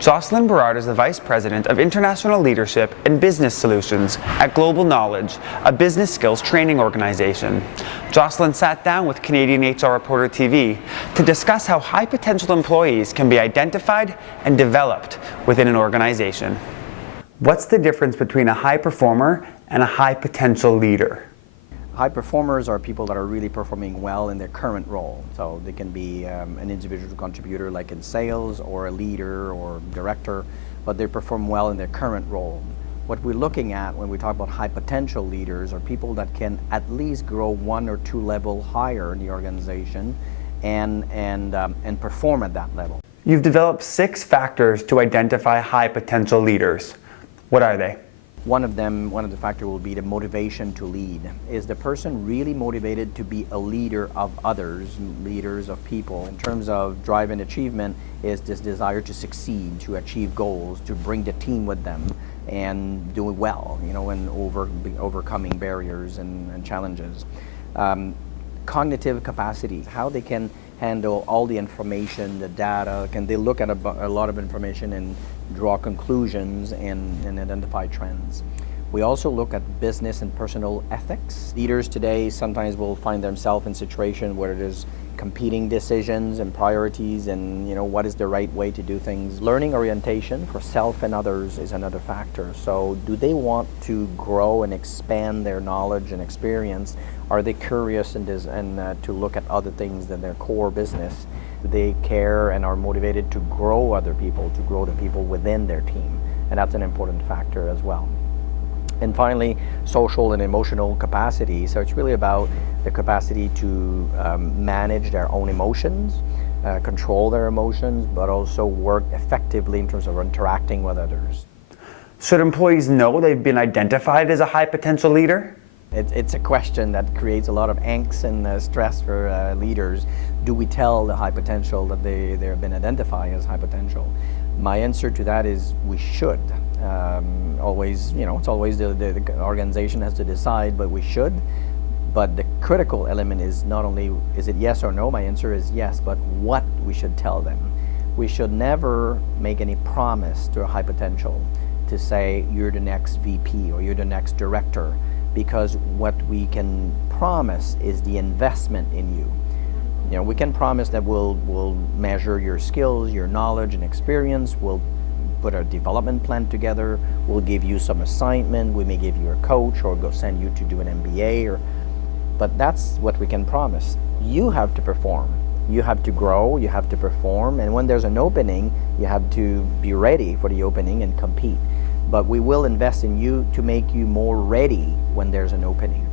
Jocelyn Berard is the Vice President of International Leadership and Business Solutions at Global Knowledge, a business skills training organization. Jocelyn sat down with Canadian HR Reporter TV to discuss how high-potential employees can be identified and developed within an organization. What's the difference between a high performer and a high-potential leader? High performers are people that are really performing well in their current role. So they can be an individual contributor like in sales, or a leader or director, but they perform well in their current role. What we're looking at when we talk about high potential leaders are people that can at least grow 1 or 2 levels higher in the organization and perform at that level. You've developed 6 factors to identify high potential leaders. What are they? One of the factors will be the motivation to lead. Is the person really motivated to be a leader of others, leaders of people? In terms of drive and achievement, is this desire to succeed, to achieve goals, to bring the team with them and do it well, and overcoming barriers and challenges. Cognitive capacity, how they can handle all the information, the data, can they look at a lot of information and draw conclusions and identify trends. We also look at business and personal ethics. Leaders today sometimes will find themselves in situations where it is competing decisions and priorities and what is the right way to do things. Learning orientation for self and others is another factor. So do they want to grow and expand their knowledge and experience? Are they curious and to look at other things than their core business? Do they care and are motivated to grow other people, to grow the people within their team? And that's an important factor as well. And finally, social and emotional capacity. So it's really about the capacity to manage their own emotions, control their emotions, but also work effectively in terms of interacting with others. Should employees know they've been identified as a high potential leader? It's a question that creates a lot of angst and stress for leaders. Do we tell the high potential that they have been identified as high potential? My answer to that is we should. Always, it's always the organization has to decide, but we should. But the critical element is not only is it yes or no, my answer is yes, but what we should tell them. We should never make any promise to a high potential to say you're the next VP or you're the next director, because what we can promise is the investment in you. We can promise that we'll measure your skills, your knowledge and experience, we'll put a development plan together, we'll give you some assignment, we may give you a coach or go send you to do an MBA, but that's what we can promise. You have to perform. You have to grow, you have to perform, and when there's an opening, you have to be ready for the opening and compete. But we will invest in you to make you more ready when there's an opening.